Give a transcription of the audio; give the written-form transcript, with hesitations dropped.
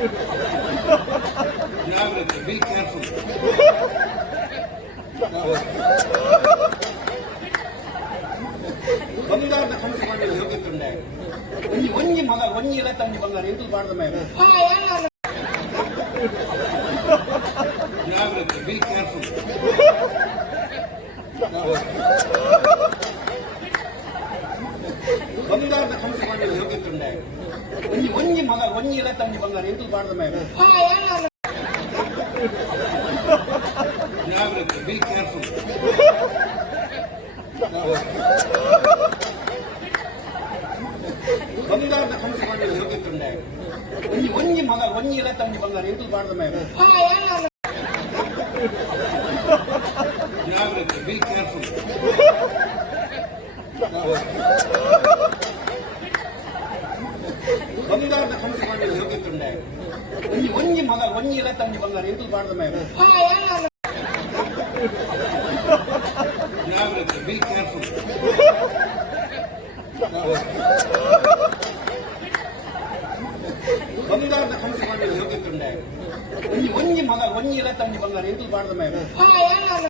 Be careful. ಬಂಗಾರದ ಕಂಚು ಮಾಡಿ ಹೋಗುತ್ತಂಡೆ ಒಂಜಿ ಮಗ ಒಂಜಿ ಎಲ್ಲ ತಂದು ಬಂಗಾರ ಎಂಟು ಬಾರ್ದ ಮೇಲೆ ಬಿ ಕೇರ್ಫುಲ್ ಬಂಗಾರದ ಕಂಚು ಮಾಡಿ ಹೋಗುತ್ತಂಡೆ ಒಂಜಿ ಮಗ ಒಂಜಿ ಎಲ್ಲ ತಂದು ಬಂಗಾರ ಎಂಟು ಬಾರ್ದ ಮೇಲೆ ಬಿ ಕೇರ್ಫುಲ್ ಬಂಗಾರದ ಕಂಚು ಮಾಡಿ ಹೋಗುತ್ತಂಡೆ ಒಂಜಿ ಮಗ ಒಂಜಿ ಎಲ್ಲ ತಂದು ಬಂಗಾರ ಎಂಟು ಬಾರ್ದ ಮೇಲೆ ಬಿ ಕೇರ್ಫುಲ್ ಬಂಗಾರದ ಕಂಚು ಮಾಡಿ ಹೋಗುತ್ತಂಡೆ ಒಂಜಿ ಮಗ ಒಂಜಿ ಎಲ್ಲ ತಂದು ಬಂಗಾರ ಎಂಟು ಬಾರ್ದ ಮೇಲೆ ಬಿ ಕೇರ್ಫುಲ್ ಬಂಗಾರದ ಕಂಚು ಮಾಡಿ ಹೋಗುತ್ತಂಡೆ ಒಂಜಿ ಮಗ ಒಂಜಿ ಎಲ್ಲ ತಂದು ಬಂಗಾರ ಎಂಟು ಬಾರ್ದ ಮೇಲೆ